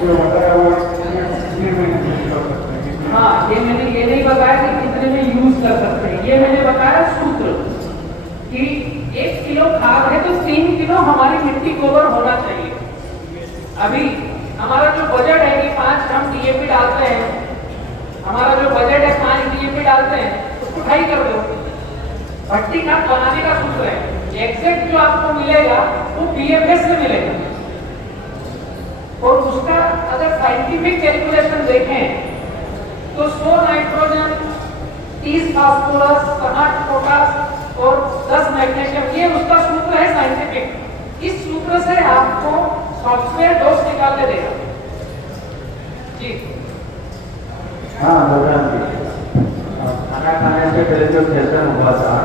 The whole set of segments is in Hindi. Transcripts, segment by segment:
जो बताया वो कितने में यूज कर सकते हैं? हाँ, ये मैंने ये नहीं बताया कि कितने में यूज कर सकते हैं, ये मैंने बताया सूत्र कि 1 किलो खाद है तो 3 किलो हमारी मिट्टी गोबर होना चाहिए। अभी हमारा जो बजट है कि 5 हम डीएपी डालते हैं, हमारा जो बजट है 5 डीएपी डालते हैं, उसको ढाई कर दो। भट्टी खाद बनाने का सूत्र है, एग्जैक्ट जो आपको मिलेगा वो पीएफएस से मिलेगा। और उसका अगर साइंटिफिक कैलकुलेशन देखें तो 100 नाइट्रोजन, 30 फास्फोरस, 60 पोटास और 10 मैग्नीशियम, ये उसका सूत्र है साइंटिफिक। इस सूत्र से आपको सॉफ्टवेयर डोज निकाल के देगा जी। हाँ बलराम जी, खाना खाने से पहले जो सेशन हुआ था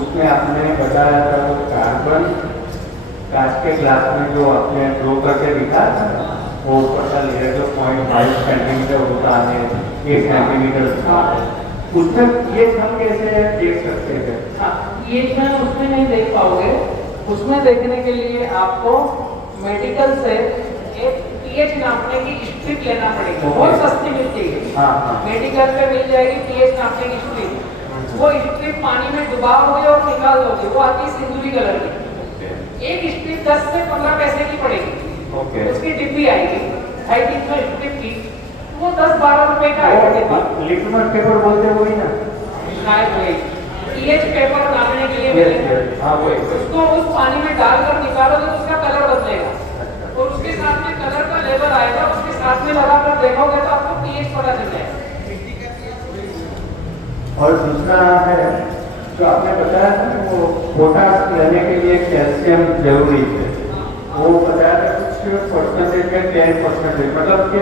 उसमें आपने बताया था वो कार्बन कांच के ग्लास में जो आपने ड्रो करके दिखाया था ना, वो ऊपर का लेयर जो 0.5 सेंटीमीटर होता है, 1 सेंटीमीटर था, उसमें ये हम कैसे देख सकते थे? हाँ, ये उसमें नहीं देख पाओगे। उसमें देखने के लिए आपको मेडिकल से एक पीएच नापने की स्ट्रिप लेना पड़ेगा, बहुत सस्ती मिलती है। हाँ हाँ, मेडिकल पे मिल जाएगी पीएच नापने की स्ट्रिप। वो स्ट्रिप पानी में डुबाओगे और निकाल दोगे, वो आती है सिंदूरी कलर की। एक स्ट्रिप 10 से 15 पैसे की पड़ेगी। उसकी डिब्बी आएगी 2.5 स्ट्रिप की, वो 10-12 रुपए का आएगा। लिटमस पेपर बोलते हैं वही ना? शायद वही पीएच पेपर डालने के लिए मिलेगा। हाँ वही। उसको उस पानी में डालकर निकालोगे तो उसका कलर बदलेगा और उसके साथ में कलर का लेबल आएगा, उसके साथ में लगाकर देखोगे तो आपको पीएच पता चल जाएगा। और दूसरा है जो आपने बताया था वो पोटास लेने के लिए कैल्शियम जरूरी है, वो बताया था कुछ परसेंटेज में 10%, मतलब कि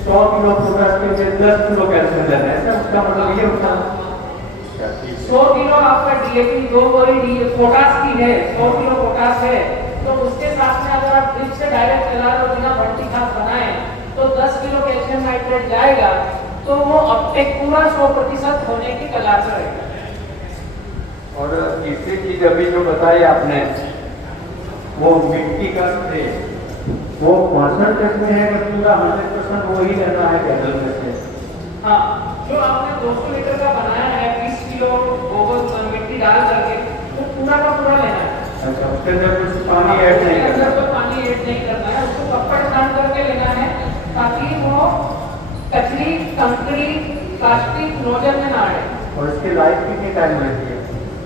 100 किलो पोटास के लिए 10 किलो कैल्शियम लेना है, उसका मतलब ये होता है 100 किलो आपका डीएपी 2 बोरी पोटास की है, 100 किलो पोटास है, तो उसके साथ में अगर आप ड्रिप से डायरेक्ट चला रहे हो बिना भट्टी खाद बनाए तो 10 किलो कैल्शियम नाइट्रेट जाएगा, तो वो अपटेक पूरा 100% होने की कगार पर रहेगा। और तीसरी चीज अभी जो बताई आपने वो मिट्टी का स्प्रे, वो परसेंटेज में है कि पूरा 100% वही लेना है कैंडल में से? हाँ, जो आपने 200 लीटर का बनाया है 20 किलो गोबर मिट्टी डाल करके वो पूरा का पूरा लेना है। अच्छा, उसके अंदर कुछ पानी ऐड नहीं करना? अंदर तो पानी ऐड नहीं करना है, उसको कपड़ छान करके लेना है ताकि वो कचरी, कंकड़ी, प्लास्टिक नोजल में ना आए। और इसकी लाइफ कितनी टाइम रहती है?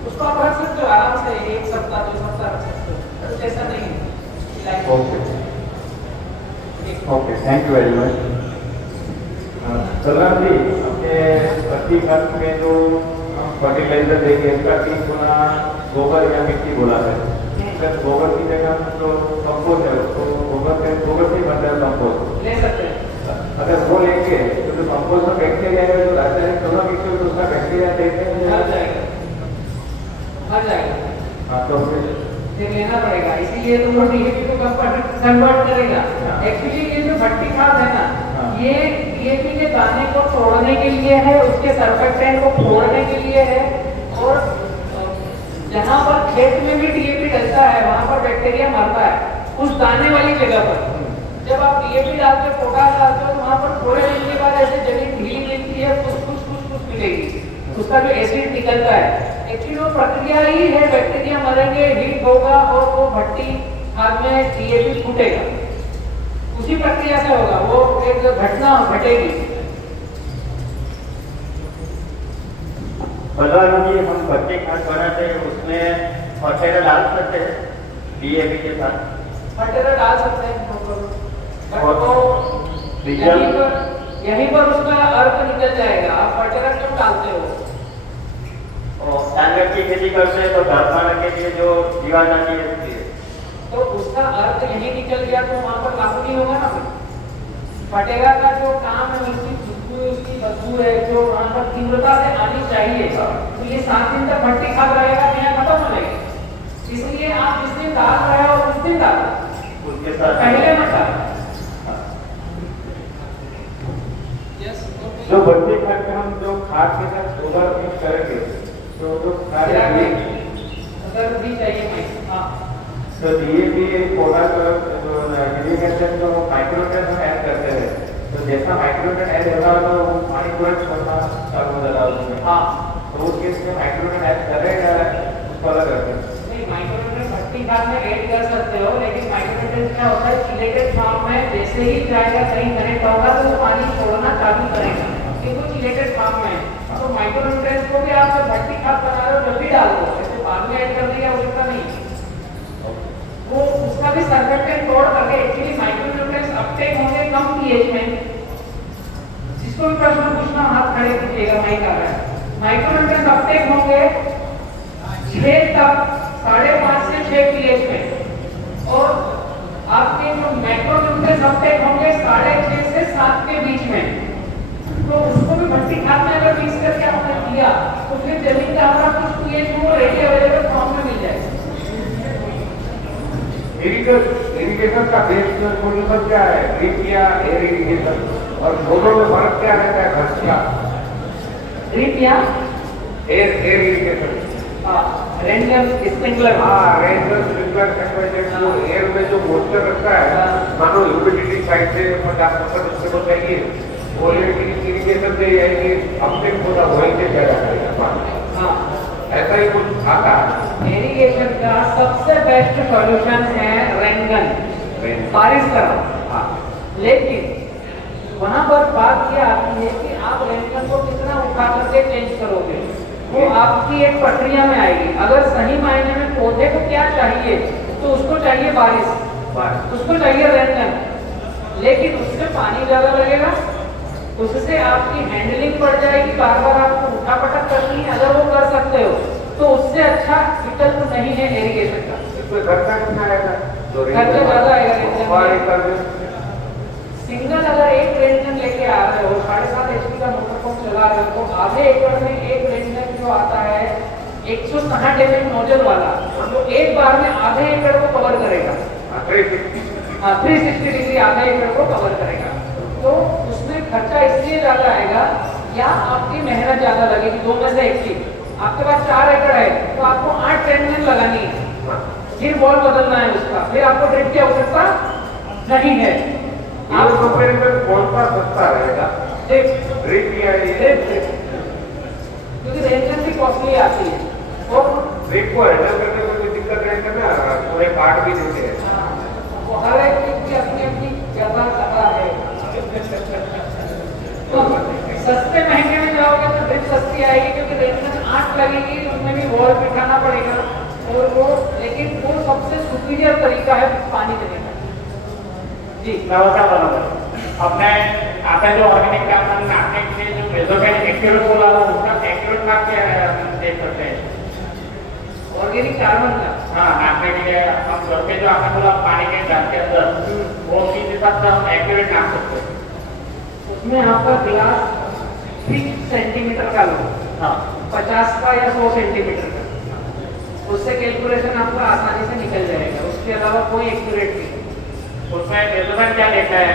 उसको आप रख सकते हो आराम से, 1 सप्ताह 2 सप्ताह रख सकते हो, कुछ ऐसा नहीं है। Okay okay, thank you very much. Balram ji, अपने भट्टी खाद में जो फर्टिलाइजर देंगे इसका 3 गुना गोबर या मिट्टी बोला है, गोबर की जगह जो कंपोस्ट है उसको गोबर से ही बनता है कंपोस्ट, ले सकते हैं। अगर वो लेंगे तो जो कंपोस्ट में बैक्टीरिया है जो रासायनिक दोनों मिक्स हो तो उसका बैक्टीरिया देखते हैं मर जाएगा, मर जाएगा। हाँ, तो फिर लेना पड़ेगा, इसीलिए तो वो डीएपी को कन्वर्ट करेगा। एक्चुअली ये जो भट्टी खाद है ना, ये डीएपी के दाने को तोड़ने के लिए है, उसके सरफेक्टेंट को फोड़ने के लिए है, और जहाँ पर खेत में भी डीएपी डलता है वहाँ पर बैक्टीरिया मरता है उस दाने वाली जगह पर। जब आप डीएपी डालते हो, पोटास डालते हो, तो वहाँ पर थोड़े दिन के बाद ऐसे जमीन ढीली मिलती है, कुछ मिलेगी, उसका जो एसिड निकलता है। एक्चुअली वो प्रक्रिया ही है, बैक्टीरिया मरेंगे, हीट होगा और वो भट्टी खाद में डीएपी फूटेगा, उसी प्रक्रिया से होगा, वो एक घटना घटेगी। बलराम जी, हम भट्टी खाद बनाते हैं उसमें फर्टिलाइजर डाल सकते हैं डीएपी के साथ? फर्टिलाइजर डाल सकते हैं, बट वो यहीं पर उसका अर्थ निकल जाएगा। आप फर्टिलाइजर क्यों डालते हो? और डांगर की खेती करते हैं तो घरपाना के लिए जो जीवाणु आती है तो उसका अर्थ यही निकल गया तो वहाँ पर लागू नहीं होगा ना। फटेगा का जो काम है उसकी बदबू है जो वहाँ पर तीव्रता से आनी चाहिए, तो ये 7 दिन तक भट्टी खाद रहेगा, बिना खत्म हो जाएगा। इसलिए आप जिस दिन डाल रहे हो उस दिन डाल, उसके साथ पहले मत डाल। जो भट्टी खाद में हम जो खाद के साथ गोबर मिक्स करेंगे तो जो खाद अगर भी चाहिए, तो डीएपी पोटास जो यूरिक एसिड जो माइक्रोन्यूट्रिएंट्स हम ऐड करते जैसा माइक्रोन्यूट्रेंट ऐड होगा तो पानी तुरंत छोड़ना चालू हो जाएगा उसमें। हाँ, तो उस केस में माइक्रोन्यूट्रेंट ऐड करेगा उसको अलग रखें। नहीं माइक्रोन्यूट्रेंट भट्टी खाद में ऐड कर सकते हो, लेकिन माइक्रोन्यूट्रेंट क्या होता है चिलेटेड फॉर्म में जैसे ही जाएगा कहीं कनेक्ट होगा तो वो पानी छोड़ना चालू करेगा, क्योंकि चिलेटेड फॉर्म में है। तो माइक्रोन्यूट्रेंट को भी आप जब भट्टी खाद बना रहे हो जब भी डाल दो, जैसे बाद में ऐड कर दिया उसका नहीं, वो उसका भी सर्फेक्टेंट तोड़ करके एक्चुअली माइक्रोन्यूट्रेंट्स अपटेक होंगे कम पीएच में। जिसको भी प्रश्न पूछना हाथ खड़े कीजिएगा, मैं कर रहा है। माइक्रोन्यूट्रेंट्स अपटेक होंगे 6 तक 5.5 से 6 पीएच में, और आपके जो मैक्रोन्यूट्रेंट्स अपटेक होंगे 6.5 से 7 के बीच में। तो उसको भी भट्टी खाद में अगर मिक्स करके आपने दिया तो फिर जमीन का हमारा कुछ पीएच वो रेडी अवेलेबल फॉर्म में मिल जाएगा। इरिगेशन का बेस्ट सोल्यूशन क्या है, ड्रिप या एयर इरिगेशन, और दोनों में फर्क क्या रहता है खर्च का? ड्रिप या एयर इरिगेशन, रेंजर स्प्रिंकलर। हाँ रेंजर स्प्रिंकलर जो एयर में जो मॉइस्चर रखता है, मानो ह्यूमिडिटी साइड से 50% उसके को चाहिए, वो इरिगेशन से यह है कि अपने पूरा वहीं से पैदा करेगा पानी। हाँ, ऐसा ही कुछ आता है। इरिगेशन का सबसे बेस्ट सॉल्यूशन है रेनगन, बारिश करो। हाँ, लेकिन वहां पर बात यह आती है कि आप रेनगन को कितना उठा करके चेंज करोगे, वो आपकी एक प्रक्रिया में आएगी। अगर सही मायने में पौधे को क्या चाहिए, तो उसको चाहिए बारिश, उसको चाहिए रेनगन, लेकिन उससे पानी ज्यादा लगेगा, उससे आपकी हैंडलिंग बढ़ जाएगी, बार बार आपको उठा पटक करनी है। अगर वो कर सकते हो तो उससे अच्छा विकल्प नहीं है इरिगेशन का। इसमें खर्चा कितना आएगा? खर्चा ज्यादा आएगा। सिंगल अगर एक रेंजन लेके आ रहे हो, 7.5 HP का मोटर पंप चला रहे हो, तो आधे एकड़ में एक रेंजन जो आता है 160 mm नोजल वाला, जो एक बार में आधे एकड़ को कवर करेगा। 360 डिग्री आधे एकड़ को कवर करेगा। तो उसमें खर्चा इसलिए ज्यादा आएगा या आपकी मेहनत ज्यादा लगेगी। दो में से एक चीज, आपके पास 4 एकड़ है तो आपको 8 रेंजन लगानी है, फिर बॉल बदलना है उसका, फिर आपको ड्रिप की आवश्यकता नहीं है। आप कंपेरिजन कौन सा सस्ता रहेगा, ड्रिप या क्योंकि रेंजन भी कॉस्टली आती है, और ड्रिप को हैंडल करने में कोई दिक्कत रहता है ना, पूरे पार्ट भी देते हैं। वो हर एक चीज की अपनी अपनी ज्यादा कथा है। तो सस्ते महंगे में जाओगे तो ड्रिप सस्ती आएगी, क्योंकि रेंजन 8 लगेगी, उसमें भी वॉल बिठाना पड़ेगा, और वो लेकिन वो सबसे सुपीरियर तरीका है पानी देने का। जी नमस्कार बराबर। अपने आता जो ऑर्गेनिक का अपन आपने से जो मेजरमेंट एक्यूरेट बोला था, उसका एक्यूरेट नाम क्या है अपन देख सकते हैं? ऑर्गेनिक कार्बन का, हाँ, नापने के लिए हम घर पे जो आपने बोला पानी के ड्रम के अंदर, वो किस हिसाब से हम एक्यूरेट नाप सकते हैं? उसमें आपका गिलास 6 सेंटीमीटर का लो, हाँ, 50 का या 100 सेंटीमीटर का, उससे कैलकुलेशन आपका आसानी से निकल जाएगा। उसके अलावा कोई एक्यूरेट नहीं। उसमें मेजरमेंट क्या लेता है?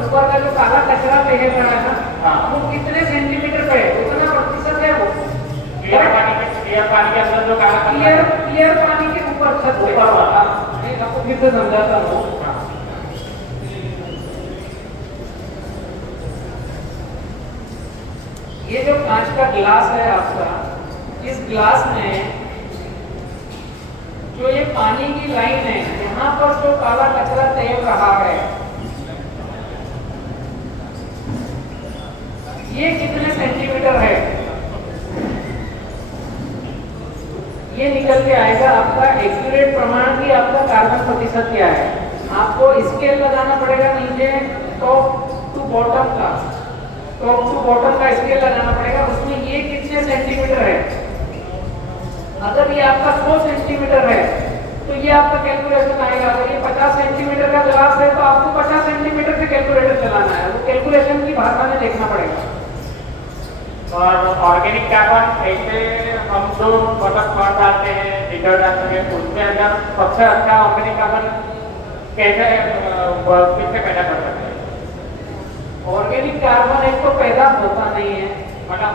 ऊपर का जो काला कचरा पेहे पड़ा है ना, हाँ, वो कितने सेंटीमीटर पे है, उतना प्रतिशत है वो। क्लियर पानी के अंदर जो काला क्लियर पानी के ऊपर छत पे। ऊपर वाला। मैं आपको फिर से समझाता हूँ। ये जो कांच का गिलास है आपका, इस गिलास में जो ये पानी की लाइन है, यहाँ पर जो काला कचरा तैर रहा है, ये कितने सेंटीमीटर है, ये निकल के आएगा आपका एक्यूरेट प्रमाण की आपका कार्बन प्रतिशत क्या है। आपको स्केल लगाना पड़ेगा नीचे, टॉप टू बॉटम का, टॉप टू बॉटम का स्केल लगाना पड़ेगा, उसमें ये कितने सेंटीमीटर है। अगर ये आपका 100 सेंटीमीटर है तो ये आपका कैलकुलेशन आएगा। अगर ये 50 सेंटीमीटर का ग्लास है तो आपको 50 सेंटीमीटर से कैलकुलेटर चलाना है, वो कैलकुलेशन की भाषा में देखना पड़ेगा। और ऑर्गेनिक कार्बन ऐसे हम जो मतलब खाद डालते हैं, लीटर डालते हैं, उसमें अगर सबसे अच्छा ऑर्गेनिक कार्बन कैसे किससे पैदा कर सकते हैं? ऑर्गेनिक कार्बन एक तो पैदा होता नहीं है, मतलब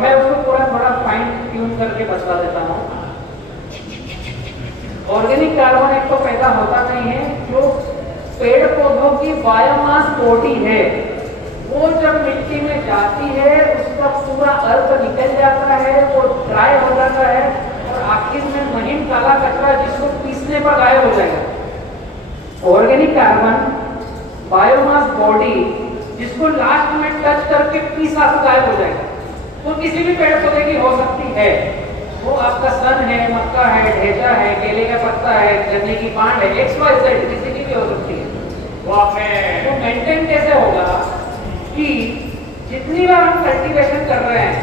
मैं उसको थोड़ा फाइन ट्यून करके बता देता हूँ। ऑर्गेनिक कार्बन एक तो पैदा होता नहीं है, जो पेड़ पौधों की बायोमास बॉडी है, वो जब मिट्टी में जाती है उसका पूरा अर्क निकल जाता है, वो ड्राई हो जाता है और आखिर में महीन काला कचरा जिसको पीसने पर गायब हो जाएगा। ऑर्गेनिक कार्बन बायोमास बॉडी जिसको लास्ट में टच करके पीसा तो गायब हो जाएगा। वो किसी भी पेड़ पौधे की हो सकती है, वो आपका सन है, मक्का है, ढेजा है, केले का पत्ता है, गन्ने की पांड है, XYZ किसी की भी हो सकती है। वो आपने तो मेंटेन कैसे होगा कि जितनी बार हम कल्टीवेशन कर रहे हैं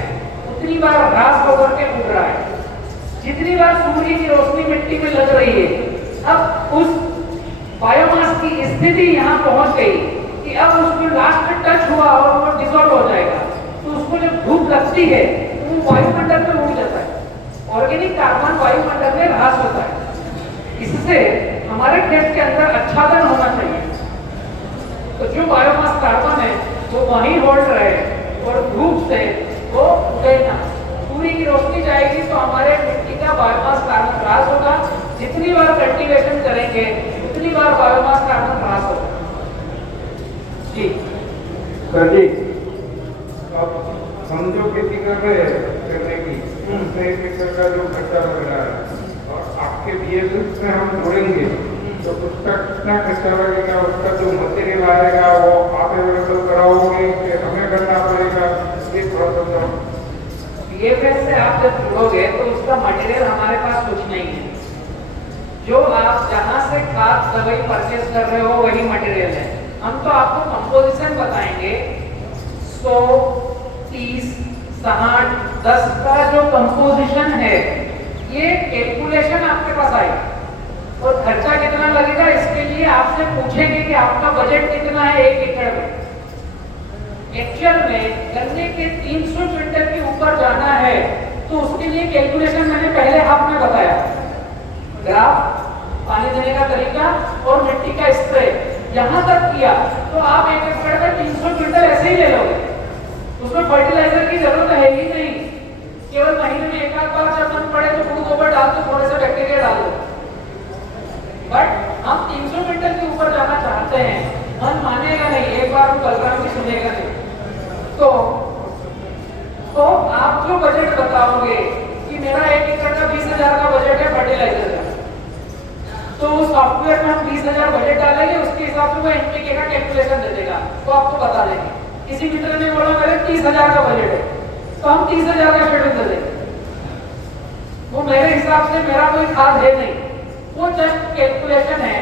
उतनी बार घास होकर के उग रहा है, जितनी बार सूर्य की रोशनी मिट्टी में लग रही है, अब उस बायोमास की स्थिति यहाँ पहुंच गई कि अब उसको लास्ट में टच हुआ और वो डिसॉल्व हो जाएगा। तो उसको जब धूप लगती है तो वो वायुमंडल में उड़ जाता है। ऑर्गेनिक कार्बन वायुमंडल में ह्रास होता है। इससे हमारे खेत के अंदर आच्छादन होना चाहिए। तो जो बायोमास कार्बन है वो वहीं होल्ड रहे और धूप से वो उड़े ना। सूर्य की रोशनी जाएगी तो हमारे मिट्टी का बायोमास कार्बन ह्रास होगा। जितनी बार कल्टीवेशन करेंगे उतनी बार बायोमास कार्बन ह्रास होगा। जी सर जी, अब समझो खेती करने की उसमें 1 एकड़ का जो खर्चा लग रहा है और आपके BSS में हम जोड़ेंगे तो उसका कितना खर्चा लगेगा, उसका जो मटेरियल आएगा वो आप अवेलेबल कराओगे कि हमें करना पड़ेगा, ये थोड़ा समझाओ। BFS से आप जब जुड़ोगे तो उसका मटेरियल हमारे पास कुछ नहीं है। जो आप जहां से खाद दवाई परचेज कर रहे हो वही मटेरियल है। हम तो आपको कंपोजिशन बताएंगे 100, 30, 60, 10 का जो कंपोजिशन है ये कैलकुलेशन आपके पास आएगा और खर्चा कितना लगेगा इसके लिए आपसे पूछेंगे कि आपका बजट कितना है 1 एकड़ में। एक्चुअल में गन्ने के 300 क्विंटल के ऊपर जाना है तो उसके लिए कैलकुलेशन मैंने पहले हाफ में बताया। ग्राफ, पानी देने का तरीका और मिट्टी का स्प्रे यहां तक किया तो आप 1 एकड़ में 300 क्विंटल ऐसे ही ले लोगे। उसमें फर्टिलाइजर की जरूरत है ही नहीं। केवल महीने में एक आध बार जब मन पड़े तो गुड़ गोबर डाल दो, थोड़े से बैक्टीरिया डाल दो। बट हम 300 क्विंटल के ऊपर जाना चाहते हैं, मन मानेगा नहीं, एक बार बलराम जी सुनेगा नहीं। तो आप जो बजट बताओगे कि मेरा 1 एकड़ का 20,000 का बजट है फर्टिलाइजर का, तो उस सॉफ्टवेयर में हम 20,000 बजट डालेंगे, उसके हिसाब से वो NPK का कैलकुलेशन दे देगा तो आपको बता देंगे। किसी मित्र ने बोला मेरे 30,000 का बजट है तो हम 30,000 का शेड्यूल दे देंगे। वो मेरे हिसाब से मेरा कोई खाद है नहीं, वो जस्ट कैलकुलेशन है।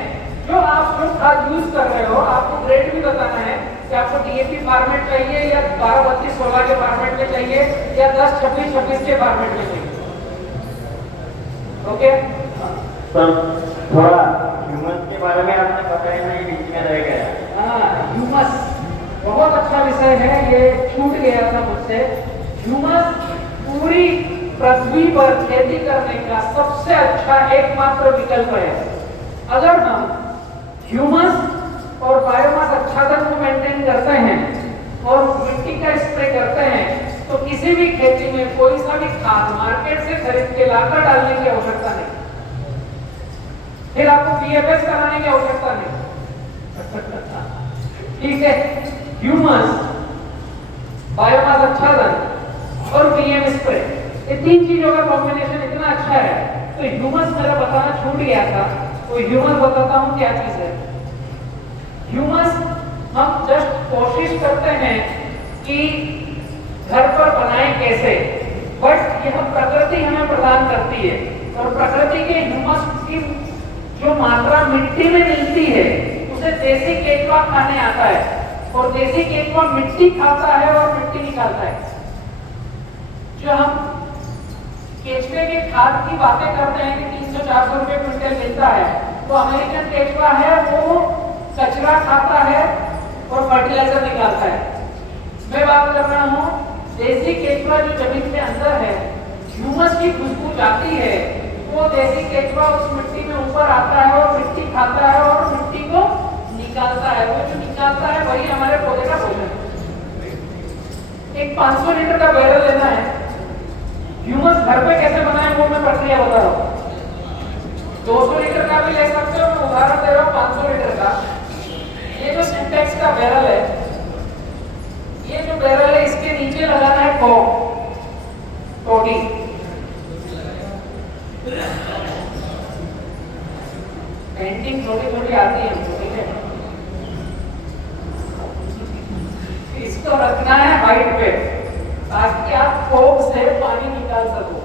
जो आप जो खाद यूज कर रहे हो आपको ग्रेड भी बताना है कि आपको DAP फॉर्मेट चाहिए या 12-32-16 के फॉर्मेट में चाहिए या 10-26-26 के फॉर्मेट में चाहिए। ओके सर, थोड़ा ह्यूमस के बारे में आपने बताया नहीं, बीच में रह गया। ह्यूमस बहुत अच्छा विषय है, ये छूट गया था मुझसे। ह्यूमस पूरी पृथ्वी पर खेती करने का सबसे अच्छा एकमात्र विकल्प है। अगर हम ह्यूमस और बायोमास आच्छादन को मेंटेन करते हैं और मिट्टी का स्प्रे करते हैं तो किसी भी खेती में कोई सा भी खाद मार्केट से खरीद के लाकर डालने की आवश्यकता नहीं, फिर आपको BFS कराने की आवश्यकता नहीं। ठीक है, ह्यूमस, बायोमास आच्छादन और PM स्प्रे, ये 3 चीजों का कॉम्बिनेशन इतना अच्छा है। तो ह्यूमस मेरा बताना छूट गया था, तो ह्यूमस बताता हूं क्या चीज है। ह्यूमस हम जस्ट कोशिश करते हैं कि घर पर बनाएं कैसे, बट यह प्रकृति हमें प्रदान करती है और प्रकृति के ह्यूमस की जो मात्रा मिट्टी में मिलती है उसे देसी केचुआ खाने आता है और देसी केचुआ मिट्टी खाता है और मिट्टी निकालता है। जो हम केचुए के खाद की बातें करते हैं कि 300-400 रुपए क्विंटल मिलता है, तो अमेरिकन केचुआ है वो कचरा खाता है और फर्टिलाइजर निकालता है। मैं बात कर रहा हूँ देसी केचुआ जो जमीन के अंदर है, ह्यूमस की खुशबू जाती है, वो देसी केचुआ उस मिट्टी में ऊपर आता है और मिट्टी खाता है और मिट्टी को निकालता है। वो जो निकालता है वही हमारे पौधे का भोजन है। एक 500 लीटर का बैरल लेना है, ह्यूमस घर पे कैसे बनाए वो मैं प्रक्रिया बता रहा हूँ। 200 लीटर का भी ले सकते हो, मैं उदाहरण दे रहा हूँ 500 लीटर का। ये जो सिंटेक्स का बैरल है, ये जो बैरल है इसके नीचे लगाना है टोटी। पेंटिंग थोड़ी थोड़ी आती है हमको, ठीक है। इसको रखना है हाइट पे ताकि आप कोप से पानी निकाल सको।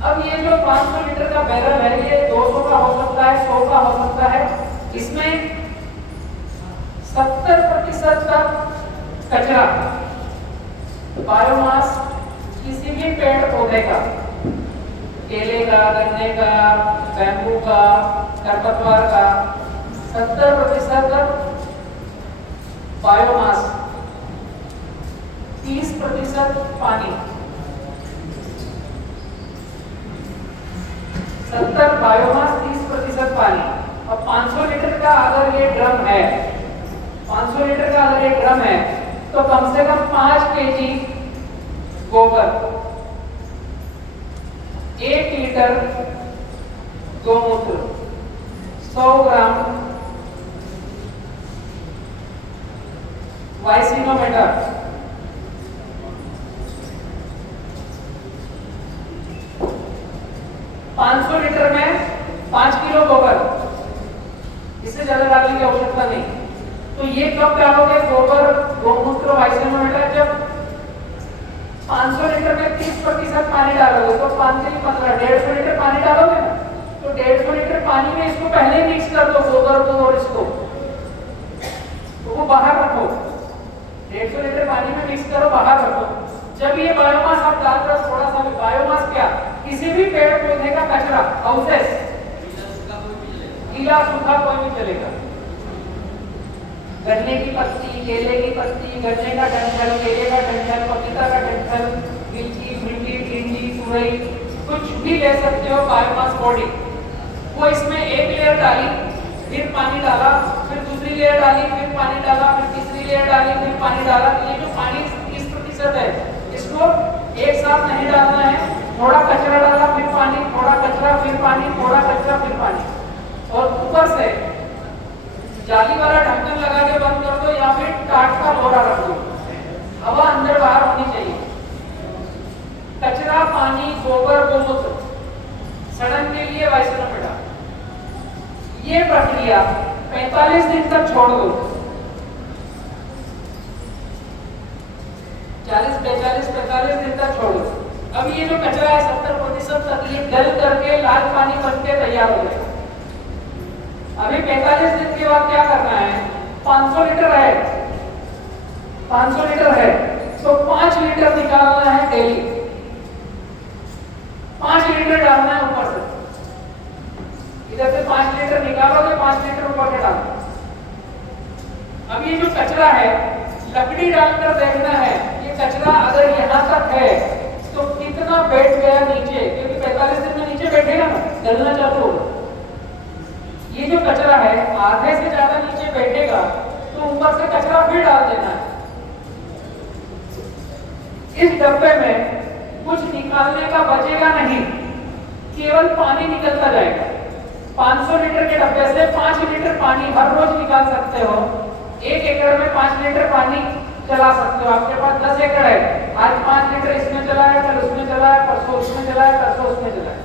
अब ये जो 500 लीटर का बैरल है ये 200 का हो सकता है, 100 का हो सकता है। इसमें 70% का कचरा बायोमास किसी भी पेड़ पौधे का, केले का, गन्ने का, बैम्बू का, खरपतवार का, 70% का बायोमास, 30% पानी। 70 बायोमास, 30% पानी। अब 500 लीटर का अगर ये ड्रम है, 500 लीटर का अगर ये ड्रम है तो कम से कम 5 केजी गोबर, 1 लीटर गोमूत्र, 100 ग्राम वाइसिनोमीटर, 500 लीटर में 5 किलो गोबर, इससे ज्यादा डालने की आवश्यकता नहीं। तो ये कब डालोगे गोबर, गोमूत्र, वाइसिनोमीटर? जब 500 लीटर में 30% पानी डालोगे तो 5 से 15, 150 लीटर पानी डालोगे ना, तो 150 लीटर पानी में इसको पहले मिक्स कर दो, गोबर को और इसको, तो वो बाहर रखो। 150 लीटर पानी में मिक्स करो, बाहर रखो। जब ये बायोमास आप डाल रहे हो, थोड़ा सा भी बायोमास, क्या किसी भी पेड़ पौधे का कचरा, हाउसेस, गीला सूखा कोई भी चलेगा, गन्ने की पत्ती, केले की पत्ती, गन्ने का डंठल, केले का डंठल, पपीता का डंठल, मिर्ची, भिंडी, भिंडी, तुरई, कुछ भी ले सकते हो बायोमास बॉडी। वो इसमें एक लेयर डाली, फिर पानी डाला, फिर दूसरी लेयर डाली, फिर पानी डाला, फिर तीसरी लेयर डाली, फिर पानी डाला। ये जो पानी 30% है, इसको एक साथ नहीं डालना है, थोड़ा कचरा डाला, फिर पानी, थोड़ा कचरा, फिर पानी, थोड़ा कचरा, फिर पानी। और ऊपर से जाली वाला ढक्कन लगा के बंद कर दो या फिर टाट का बोरा रख दो, हवा अंदर बाहर होनी चाहिए। कचरा, पानी, गोबर, गोमूत्र सड़न के लिए वाइसिनोमीटर। ये प्रक्रिया 45 दिन तक छोड़ दो। 45 दिन तक छोड़ो। अब ये जो कचरा है 70% तक ये गल करके लाल पानी बन के तैयार हो जाएगा। अभी 45 दिन के बाद क्या करना है? 500 लीटर है, 500 लीटर है तो 5 लीटर निकालना है डेली। 5 लीटर डालना है ऊपर से, इधर से 5 लीटर निकालोगे, 5 लीटर ऊपर से डालो। अब ये जो कचरा है लकड़ी डालकर देखना है, ये कचरा अगर यहाँ तक है तो कितना बैठ गया नीचे, क्योंकि 45 दिन में नीचे बैठेगा ना, गलना चालू होगा। ये जो कचरा है आधे से ज्यादा नीचे बैठेगा तो ऊपर से कचरा फिर डाल देना है। इस डब्बे में कुछ निकालने का बचेगा नहीं, केवल पानी निकलता जाएगा। 500 लीटर के डब्बे से 5 लीटर पानी हर रोज निकाल सकते हो। 1 एकड़ में 5 लीटर पानी चला सकते हो। आपके पास 10 एकड़ है, आज 5 लीटर इसमें चला है, कल उसमें चला है, परसों उसमें चला है, परसों उसमें चला है।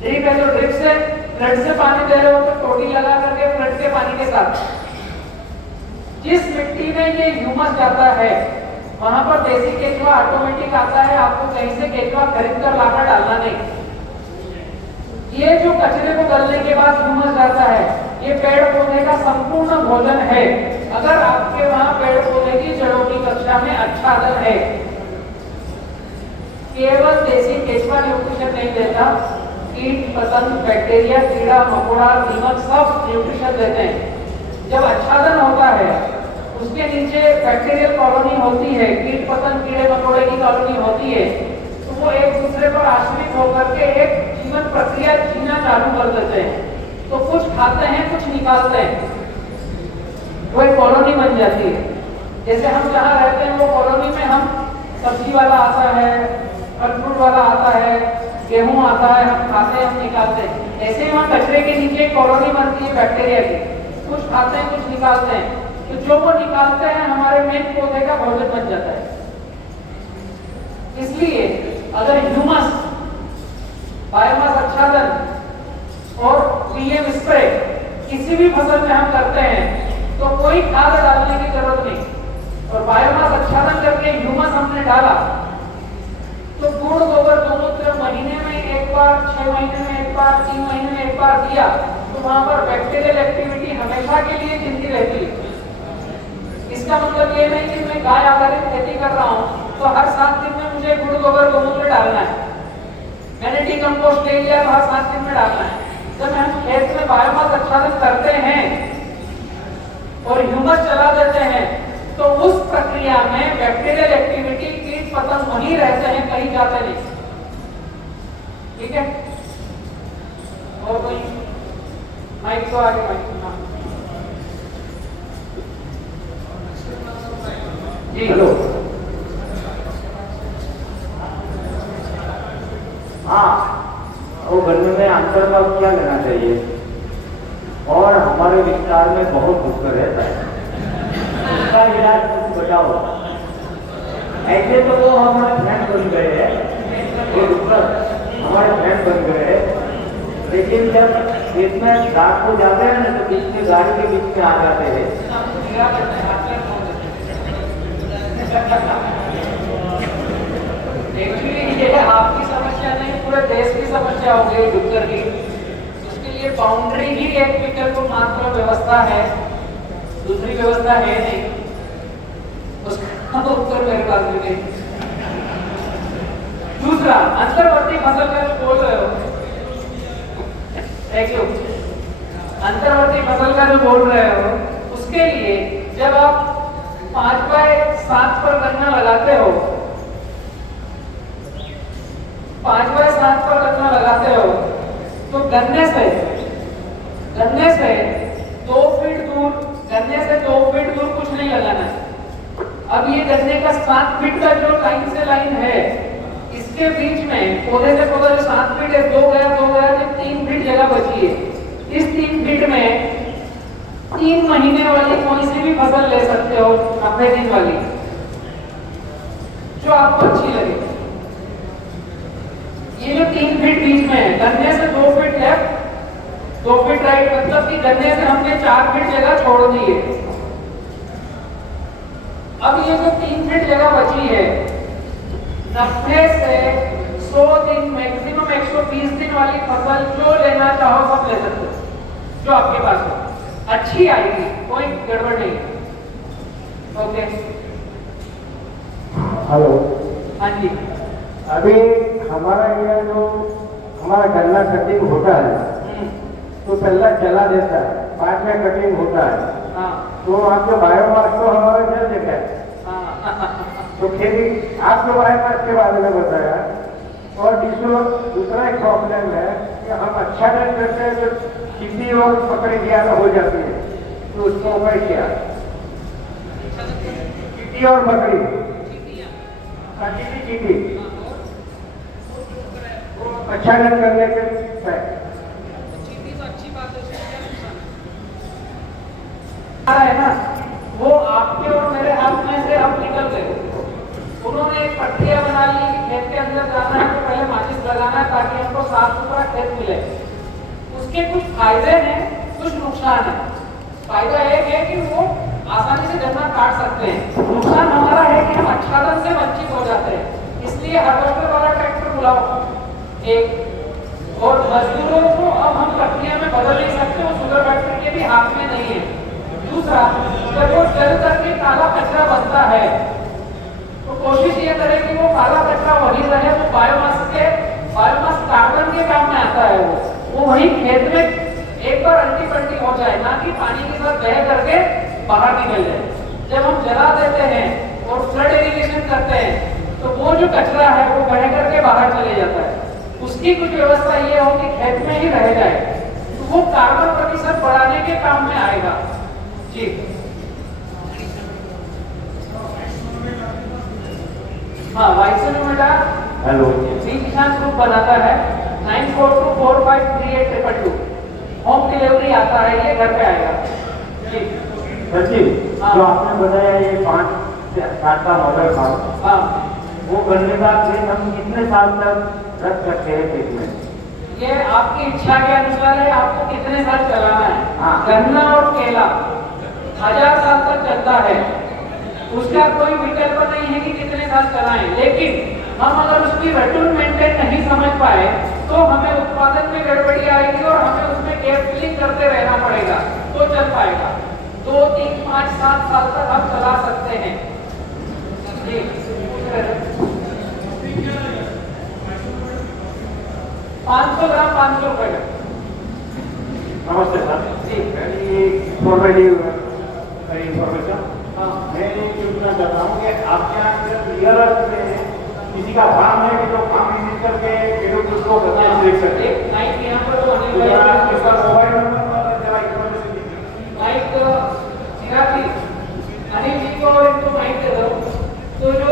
ड्रिप है तो ड्रिप से, फ्लड से पानी दे रहे हो तो टोटी लगा करके फ्लड के पानी के साथ। जिस मिट्टी में ये ह्यूमस जाता है वहां पर देसी केचुआ ऑटोमेटिक आता है, आपको कहीं से केचुआ खरीद कर लाकर डालना नहीं। ये जो कचरे को गलने के बाद ह्यूमस जाता है, ये पेड़ पौधे का संपूर्ण भोजन है। अगर आपके वहां पेड़ पौधे की जड़ों की कक्षा में आच्छादन है, केवल देसी केचुआ न्यूट्रिशन नहीं देता, कीट पतंग, बैक्टीरिया, कीड़ा मकोड़ा, दीमक सब न्यूट्रिशन देते हैं। जब आच्छादन होता है उसके नीचे बैक्टीरियल कॉलोनी होती है, कीट पतंग, कीड़े मकोड़े की कॉलोनी होती है, तो वो एक दूसरे पर आश्रित होकर के एक जीवन प्रक्रिया जीना चालू कर देते हैं। तो कुछ खाते हैं, कुछ निकालते हैं, वो एक कॉलोनी बन जाती है। जैसे हम जहाँ रहते हैं वो कॉलोनी में हम सब्जी वाला आता है, फल फ्रूट वाला आता है, गेहूं आता है, हम खाते हैं, हम निकालते हैं। ऐसे ही वहाँ कचरे के नीचे कॉलोनी बनती है बैक्टीरिया की, कुछ खाते हैं, कुछ निकालते हैं। तो जो वो निकालते हैं हमारे मेन पौधे का भोजन बन जाता है। इसलिए अगर ह्यूमस, बायोमास आच्छादन और पीएम स्प्रे किसी भी फसल में हम करते हैं तो कोई खाद डालने की जरूरत नहीं, और बायोमास आच्छादन करके ह्यूमस हमने डाला तो गुड़ गोबर गौमूत्र महीने में एक बार, 6 महीने में एक बार, 3 महीने में एक बार दिया तो वहां पर बैक्टीरियल एक्टिविटी हमेशा के लिए जिंदी रहती है। इसका मतलब ये नहीं कि मैं गाय आधारित खेती कर रहा हूं तो हर 7 दिन में मुझे गुड़ गोबर गौमूत्र डालना है, मैंने डीकंपोस्ट ले लिया हर 7 दिन में डालना है। जब हम खेत में बायोमास आच्छादन करते हैं और ह्यूमस चला देते हैं तो उस प्रक्रिया में बैक्टीरियल एक्टिविटी, कीट पतंग वहीं रहते हैं, कहीं जाते नहीं। ठीक है, और कोई माइक तो आगे, माइक जी। हेलो, हाँ, वो गन्ने में अंतर्भाव क्या लेना चाहिए? और हमारे विस्तार में बहुत दुष्कर रहता है, उसका इलाज कुछ बताओ। ऐसे तो वो हमारे फ्रेंड बन गए हैं, वो दुष्कर हमारे फ्रेंड बन गए हैं, लेकिन जब खेत में रात को जाते हैं ना तो बीच में गाड़ी के बीच में आ जाते हैं। एक्चुअली ये आपकी समस्या नहीं, पूरे देश की समस्या हो गई डुक्कर की। उसके लिए बाउंड्री ही एक विकल्प मात्र व्यवस्था है, दूसरी व्यवस्था है नहीं। उसका उत्तर मेरे पास भी नहीं। दूसरा, अंतर्वर्ती फसल का जो बोल रहे हो, अंतर्वर्ती फसल का जो बोल रहे हो, उसके लिए जब आप 5x7 पर गन्ना लगाते हो, 5x7 पर गन्ना लगाते हो तो गन्ने से 2 फीट दूर, गन्ने से 2 फीट दूर कुछ नहीं लगाना है। अब ये गन्ने का 7 फीट का जो लाइन से लाइन है, इसके बीच में पौधे से पौधा जो 7 फीट है, 2 गया तो 3 फीट जगह बची है। इस 3 फीट में 3 महीने वाली कोई सी भी फसल ले सकते हो, 90 दिन वाली, जो आपको अच्छी लगे। ये जो 3 फीट बीच में है, गन्ने से 2 फीट लेफ्ट, 2 फीट राइट, मतलब कि गन्ने से हमने 4 फीट जगह छोड़ दी है। अब ये जो 3 फीट जगह बची है, 90 से 100 दिन, मैक्सिमम 120 दिन वाली फसल जो लेना चाहो सब ले सकते हो, जो आपके पास हो, अच्छी आएगी, कोई गड़बड़ नहीं। ओके, हेलो, हाँ जी। अभी हमारा ये जो हमारा गन्ना कटिंग होता है तो पहला चला देता है, बाद में कटिंग होता है, हाँ तो आपके बायोमास तो हमारा जल देता है। हाँ तो खेती आपको बायोमास के बारे में बताया। और दूसरा एक प्रॉब्लम है कि हम अच्छा नहीं करते हैं, जो चीटी और पकड़ी ज्यादा हो जाती है, तो उसका उपाय क्या? चीटी और पकड़ी, चीटी अच्छा नहीं करने के है ना, वो आपके और मेरे हाथ में से अब निकल गए। उन्होंने एक प्रक्रिया बना ली कि खेत के अंदर जाना है तो पहले माचिस लगाना है ताकि हमको साफ सुथरा खेत मिले। उसके कुछ फायदे हैं, कुछ नुकसान है। फायदा एक है कि वो आसानी से गन्ना काट सकते हैं, नुकसान हमारा है कि हम आच्छादन से वंचित हो जाते हैं। इसलिए हार्वेस्टर वाला ट्रैक्टर बुलाओ एक, और मजदूरों को अब हम प्रक्रिया में बदल नहीं सकते, वो शुगर फैक्ट्री के भी हाथ में नहीं है। दूसरा, जब वो जल करके काला कचरा बनता है तो कोशिश ये करें कि वो काला कचरा वही रहे, वो बायोमास कार्बन के काम में आता है। वो वही खेत में एक बार अंटी पंटी हो जाए, ना कि पानी के साथ बह करके बाहर निकल जाए। जब हम जला देते हैं और फ्लड इरिगेशन करते हैं तो वो जो कचरा है वो बह करके बाहर चले जाता है। उसकी कुछ व्यवस्था ये हो कि खेत में ही रह जाए, तो वो कार्बन प्रतिशत बढ़ाने के काम में आएगा। जी, हाँ, वाइसोनोमेटा हेलो, किसान ग्रुप बनाता है 9424538222। होम डिलीवरी आता है, ये घर पे आएगा। जी सचिन हाँ। जो आपने बताया ये 5 से 7 का मॉडल था, हाँ, वो गन्ने का खेत हम कितने साल तक रख सकते हैं खेत में? ये आपकी इच्छा के अनुसार है, आपको कितने साल चलाना है। हाँ। गन्ना और केला 1000 साल तक चलता है, उसका कोई विकल्प नहीं है कि कितने साल चलाएं। लेकिन हम अगर उसकी रिटर्न मेंटेन नहीं समझ पाए तो हमें उत्पादन में गड़बड़ी आएगी और हमें उसमें गैप फिलिंग करते रहना पड़ेगा, तो चल पाएगा। 2, 3, 5, 7 साल तक हम चला सकते हैं। जी, 500 ग्राम 500 रुपए का। नमस्ते सर। जी। ये इन्फॉर्मेशन हाँ। मैं ये पूछना चाहता हूँ कि आपके यहाँ सिर्फ रियल अर्थ में किसी का फार्म है कि जो फार्म विजिट करके लोग उसको देख सकते हैं? एक नाइट यहाँ पर जो अनिल तो भाई जरा इसका मोबाइल नंबर और जरा इन्फॉर्मेशन दीजिए। माइक चिराग जी, अनिल जी को और इनको माइक दे दो। तो जो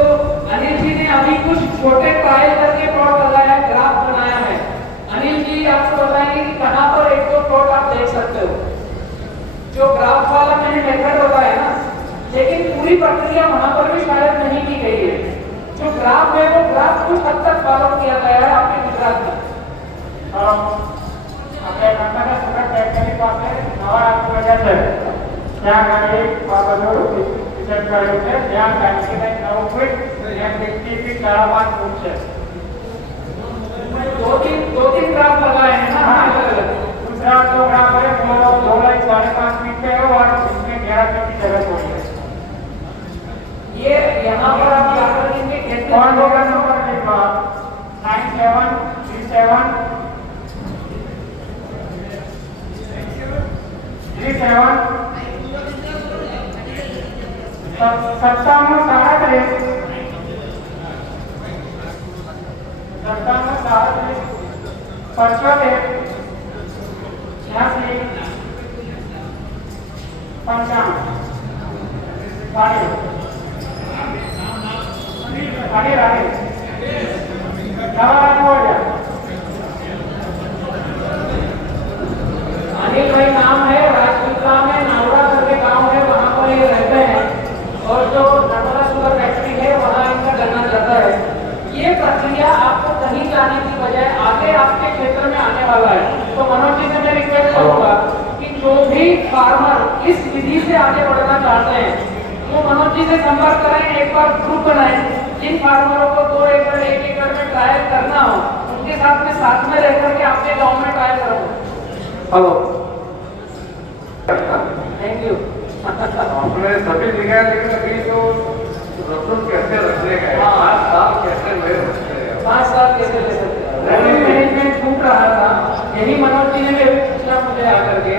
अनिल जी ने अभी कुछ छोटे ट्रायल करके प्लॉट लगाया है, ग्राफ बनाया है। अनिल जी आपको बताएंगे कि कहाँ पर एक दो प्लॉट आप देख सकते हो। जो ग्राफ वाला मैंने मेथड बताया ना, लेकिन पूरी प्रक्रिया वहां पर भी शायद नहीं की गई है। जो ग्राफ है वो ग्राफ कुछ हद तक फॉलो किया गया है आपके गुजरात में। આપણે નર્મદા સુરત ફેક્ટરી પાસે નવા બજાર છે, ત્યાં આગળ એક બધું રિસર્ચ કર્યું છે, જ્યાં 99 ફૂટ જ્યાં 60 ફીટ 5.5 ફૂટ છે। दो तीन ग्राफ लगाए हैं ना अलग अलग। दूसरा जो ग्राफ है वो 2 बाई 5.5 फीट पे है और इसमें 11 फीट की जगह छोड़ी है। ये यहाँ पर आप जाकर इनके खेत और होगा नंबर लिखा 9737 अनिल भाई नाम है, राजपूता में नावड़ा करके गांव है, वहां पर ये रहते हैं। और जो नर्मदा शुगर फैक्ट्री है वहां इनका गन्ना जाता है। ये प्रक्रिया आपको कहीं जाने की बजाय आगे आपके क्षेत्र में आने वाला है। तो मनोज जी से मैं रिक्वेस्ट करूंगा कि जो भी फार्मर इस विधि से आगे बढ़ना चाहते हैं वो मनोज जी से संपर्क करें, एक बार ग्रुप बनाएं। जिन फार्मरों को 2 एकड़ 1 एकड़ में ट्रायल करना हो उनके साथ में रह करके आपके गाँव में ट्रायल करो। Hello, thank you. आपने सभी जगह, लेकिन अभी तो रसूल कैसे रखने का है, 5 साल कैसे ले सकते हैं? 5 साल कैसे ले सकते हैं? रेटून मैनेजमेंट छूट रहा था, यही मनोज जी ने भी पूछा मुझे आकर के।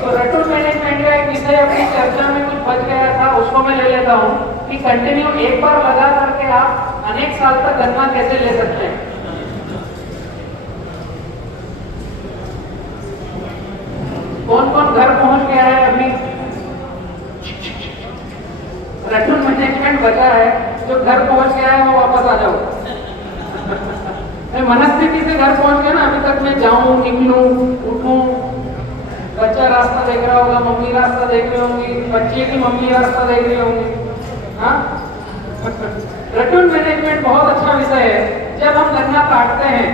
तो रेटून मैनेजमेंट का एक विषय अपनी चर्चा में कुछ बच गया था, उसको मैं ले लेता हूँ कि कंटिन्यू एक बार लगा करके आप अनेक साल तक गन्ना कैसे ले सकते हैं। कौन कौन घर पहुंच गया है अभी? रेटून मैनेजमेंट बचा है, जो घर पहुंच गया है वो वापस आ जाओ। मैं मनस्थिति से घर पहुंच गया ना, अभी तक मैं जाऊं, निकलूं, उठूं, बच्चा रास्ता देख रहा होगा, मम्मी रास्ता देख रही होंगी, बच्चे की मम्मी रास्ता देख रही होंगी। हाँ, रेटून मैनेजमेंट बहुत अच्छा विषय है। जब हम गन्ना काटते हैं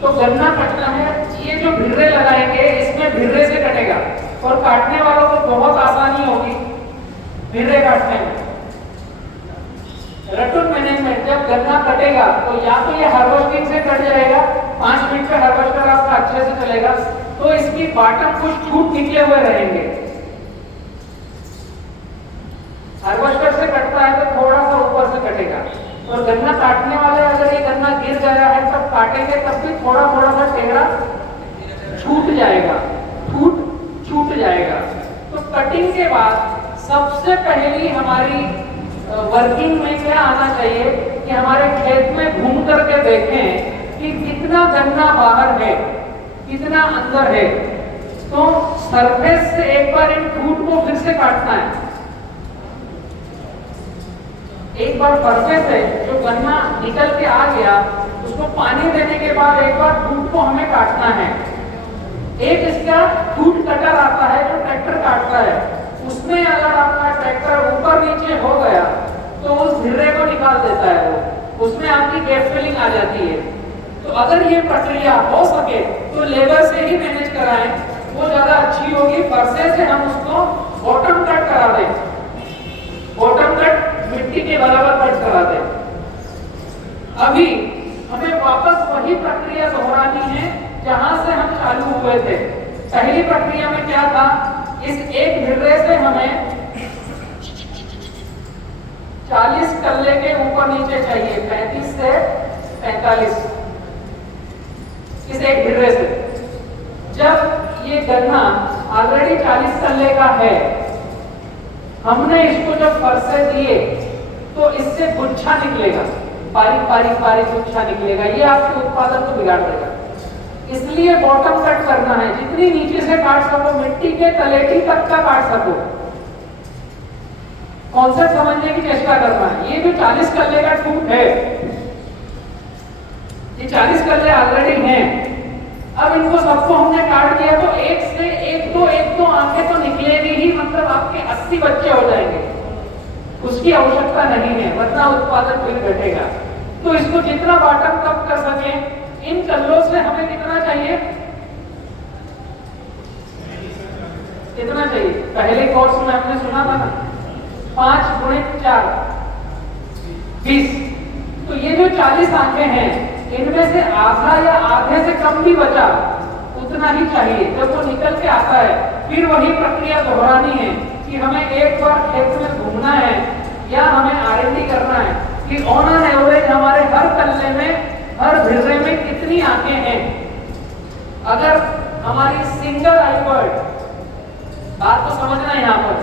तो गन्ना कटना है, ये जो भिर्रे लगाएंगे इसमें भिर्रे से कटेगा और काटने वालों को बहुत आसानी होगी भिर्रे काटने में। रेटून मैनेजमेंट जब गन्ना कटेगा तो या तो ये हार्वेस्टिंग से कट जाएगा, 5 मिनट पे हार्वेस्टर आपका अच्छे से चलेगा, तो इसकी बॉटम कुछ छूट निकले हुए रहेंगे। हार्वेस्टर से कटता है तो थोड़ा सा ऊपर से कटेगा, और गन्ना काटने वाले अगर ये गन्ना गिर गया है तब काटेंगे तब भी थोड़ा थोड़ा सा टेढ़ा छूट जाएगा, छूट जाएगा। तो कटिंग के बाद सबसे पहली हमारी वर्किंग में क्या आना चाहिए कि हमारे खेत में घूम करके देखें कि कितना गन्ना बाहर है, कितना अंदर है। तो सरफेस से एक बार इन फूट को फिर से काटना है। एक बार सरफेस है जो गन्ना निकल के आ गया, उसको पानी देने के बाद एक बार फूट को हमें काटना है। एक इसका फूट कटर आता है जो ट्रैक्टर काटता है, उसमें अगर आपका ट्रैक्टर ऊपर नीचे हो गया तो उस ढिर्रे को निकाल देता है वो, उसमें आपकी गैप फिलिंग आ जाती है। तो अगर ये प्रक्रिया हो सके तो लेबर से ही मैनेज कराएं, वो ज्यादा अच्छी होगी। फरसे से हम उसको बॉटम कट करा दें, बॉटम कट मिट्टी के बराबर कट करा दें। अभी हमें वापस वही प्रक्रिया दोहरानी है जहां से हम चालू हुए थे। पहली प्रक्रिया में क्या था, इस एक ढिर्रे से हमें 40 कल्ले के ऊपर नीचे चाहिए, 35 से 45 इस एक ढिर्रे से। जब ये गन्ना ऑलरेडी 40 कल्ले का है, हमने इसको जब फरसे दिए तो इससे गुच्छा निकलेगा, बारीक बारीक बारीक गुच्छा निकलेगा, ये आपके उत्पादन को बिगाड़ देगा। इसलिए बॉटम कट करना है, जितनी नीचे से काट सको, मिट्टी के तलेटी तक का काट सको। कॉन्सेप्ट समझने की चेष्टा करना है। ये जो 40 कल्ले का टूट है, ये 40 कल्ले ऑलरेडी हैं। अब इनको सबको हमने काट दिया तो एक से एक दो आंखें तो निकलेगी ही, मतलब आपके 80 बच्चे हो जाएंगे। उसकी आवश्यकता नहीं है, वरना उत्पादन फिर घटेगा। तो इसको जितना बॉटम कट कर सके, इन कल्लों से हमें कितना चाहिए, कितना चाहिए? पहले कोर्स में हमने सुना था ना, 5 × 4 20। तो ये जो 40 आंखें हैं, इनमें से आधा या आधे से कम भी बचा, उतना ही चाहिए। जब वो निकल के आता है, फिर वही प्रक्रिया दोहरानी है कि हमें एक बार खेत में घूमना है या हमें R&D करना है कि ऑन एन एवरेज हमारे हर कल्ले में, हर ढिर्रे में कितनी आंखें हैं। अगर हमारी सिंगल आई बर्ड, बात तो समझना यहाँ पर,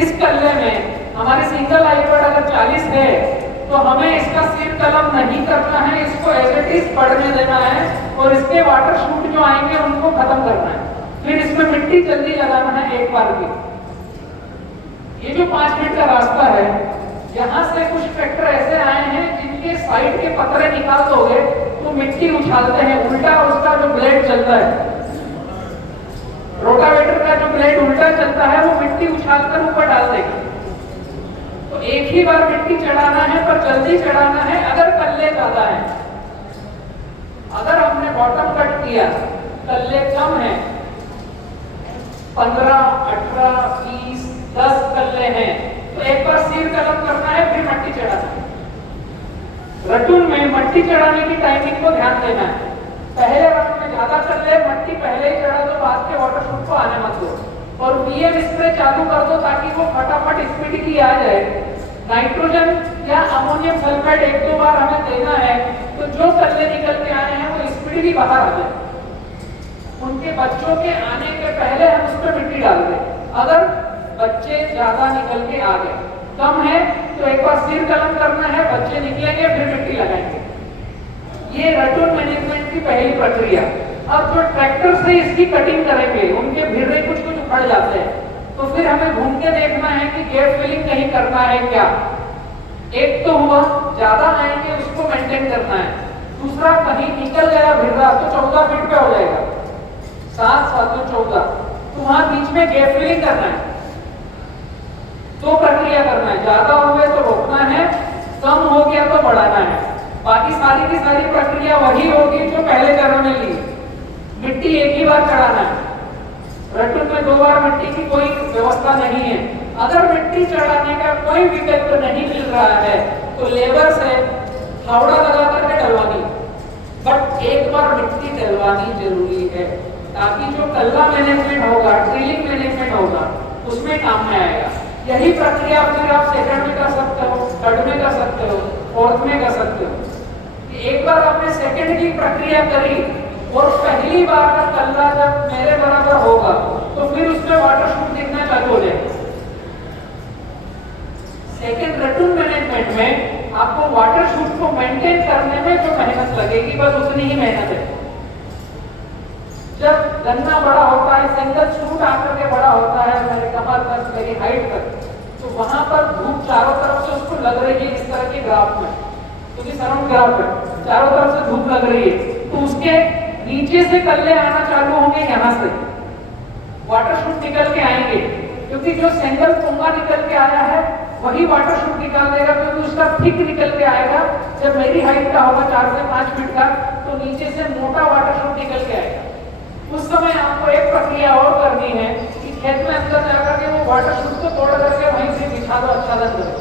इस कल्ले में हमारी सिंगल आई बर्ड अगर 40 है तो हमें इसका सिर कलम नहीं करना है, इसको एज इट इज पढ़ने देना है और इसके वाटर शूट जो आएंगे उनको खत्म करना है। फिर इसमें मिट्टी जल्दी लगाना है एक बार की। ये जो 5 मिनट का रास्ता है, यहाँ से कुछ ट्रैक्टर ऐसे आए हैं जिनके साइड के पतरे निकाल दोगे तो मिट्टी उछालते हैं, उल्टा उसका जो ब्लेड चलता है, रोटावेटर का जो ब्लेड उल्टा चलता है, वो मिट्टी उछालकर ऊपर डाल देगा। तो एक ही बार मिट्टी चढ़ाना है, पर जल्दी चढ़ाना है अगर कल्ले ज्यादा है। अगर हमने बॉटम कट किया, कल्ले कम है, 15, 18, 20, 10 कल्ले हैं, तो एक बार सिर कलम करना है, फिर मट्टी चढ़ाना है। रटून में मट्टी चढ़ाने की टाइमिंग को ध्यान देना है। पहले राउंड में ज्यादा कल्ले, मट्टी पहले ही चढ़ा दो, बाद के वाटर शूट को आने मत दो। और पीएम स्प्रे चालू कर दो ताकि वो फटाफट स्पीड आ जाए। नाइट्रोजन या अमोनियम सल्फेट 1-2 बार हमें देना है, तो जो कल्ले निकल के आए हैं वो स्पीड बाहर आ जाए। उनके बच्चों के आने के पहले हम उस पर मिट्टी डाल दें। अगर बच्चे ज्यादा निकल के आ गए, कम है तो एक बार सिर कलम करना है, बच्चे निकलेंगे फिर मिट्टी लगाएंगे। ये रटून मैनेजमेंट की पहली प्रक्रिया। अब जो ट्रैक्टर से इसकी कटिंग करेंगे, उनके भिड़े कुछ उखड़ जाते हैं, तो फिर हमें घूम के देखना है कि गैप फिलिंग नहीं करना है क्या। एक तो हुआ, ज्यादा आएंगे उसको मेंटेन करना है। दूसरा, कहीं निकल गया भिड़ा तो 14 फीट पे हो जाएगा, 7, 7, 14, तो वहां बीच में गैप फिलिंग करना है। तो प्रक्रिया करना है, ज्यादा हुए तो रोकना है, कम हो गया तो बढ़ाना है। बाकी सारी की सारी प्रक्रिया वही होगी जो पहले चरण में ली। मिट्टी एक ही बार चढ़ाना है, रटून में 2 बार मिट्टी की कोई व्यवस्था नहीं है। अगर मिट्टी चढ़ाने का कोई विकल्प नहीं मिल रहा है तो लेबर से फावड़ा लगा करके डलवानी, बट एक बार मिट्टी डलवानी जरूरी है ताकि जो कल्ला मैनेजमेंट होगा, ड्रिलिंग मैनेजमेंट होगा, उसमें काम में आएगा। यही प्रक्रिया फिर आप सेकंड में कर सकते हो, थर्ड में कर सकते हो, फोर्थ में कर सकते हो। एक बार आपने सेकंड की प्रक्रिया करी और पहली बार का कल्ला जब मेरे बराबर होगा तो फिर उसमें वाटर शूट दिखना चालू हो जाएगा। सेकंड रटून मैनेजमेंट में आपको वाटर शूट को मेंटेन करने में जो मेहनत लगेगी, बस उतनी ही मेहनत है। जब गन्ना बड़ा होता है, सिंगल शूट आकर के बड़ा होता है मेरे कमर तक, मेरी हाइट तक, तो वहां पर धूप चारों तरफ से उसको लग रही है इस तरह के ग्राफ में, क्योंकि सराउंड ग्राफ है, चारों तरफ से धूप लग रही है, तो उसके नीचे से कल्ले आना चालू होंगे, यहाँ से वाटर शूट निकल के आएंगे, क्योंकि जो सिंगल पुंगा निकल के आया है वही वाटर शूट निकाल देगा, क्योंकि उसका थिक निकल के आएगा। जब मेरी हाइट का होगा 4 से 5 फीट का, तो नीचे से मोटा वाटर शूट निकल के आएगा। उस समय आपको एक प्रक्रिया और करनी है कि खेत में अंदर जाकर के वो वाटर शूट को तोड़ करके वहीं से बिछा दो, आच्छादन करो।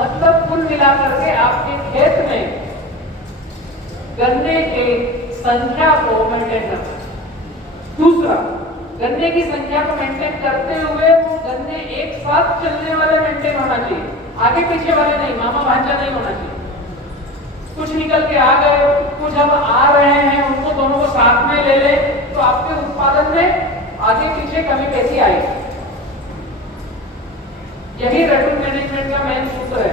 मतलब कुल मिलाकर के आपके खेत में गन्ने के संख्या को मेंटेन करना। दूसरा, गन्ने की संख्या को मेंटेन करते हुए वो गन्ने एक साथ चलने वाले मेंटेन होना चाहिए, आगे पीछे वाले नहीं, मामा भांजा नहीं होना चाहिए। कुछ निकल के आ गए, कुछ अब आ रहे हैं, उनको दोनों को साथ में ले ले तो आपके उत्पादन में आगे पीछे कमी कैसी आएगी। यही रेटूल मैनेजमेंट का मेन सूत्र है।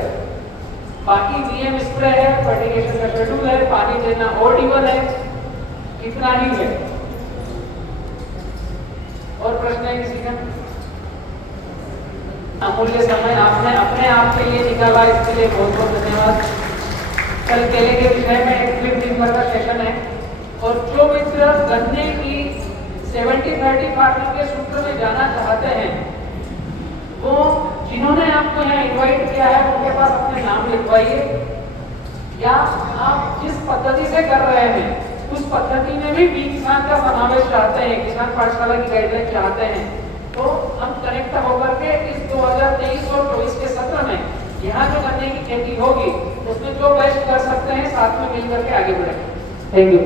बाकी नियम स्प्रे है, फर्टिगेशन का शेड्यूल है, पानी देना ओड-इवन है, इतना ही है। और प्रश्न है किसी का? अमूल्य समय आपने अपने आप के लिए निकाला, इसके लिए बहुत बहुत धन्यवाद। कल केले के विषय में एक फिर दिन भर का सेशन है, और जो मित्र गन्ने की 70-30 फार्मिंग के सूत्र में जाना चाहते हैं, वो जिन्होंने आपको यहाँ इनवाइट किया है उनके पास अपने नाम लिखवाइए, या आप जिस पद्धति से कर रहे हैं उस पद्धति में भी किसान का समावेश चाहते हैं, किसान पाठशाला की गाइडलाइन चाहते हैं, तो हम कनेक्ट होकर के इस 2023 और 24 के सत्र में यहाँ जो गन्ने की खेती होगी उसमें जो बेस्ट कर सकते हैं साथ में मिलकर के आगे बढ़ेंगे। Thank you.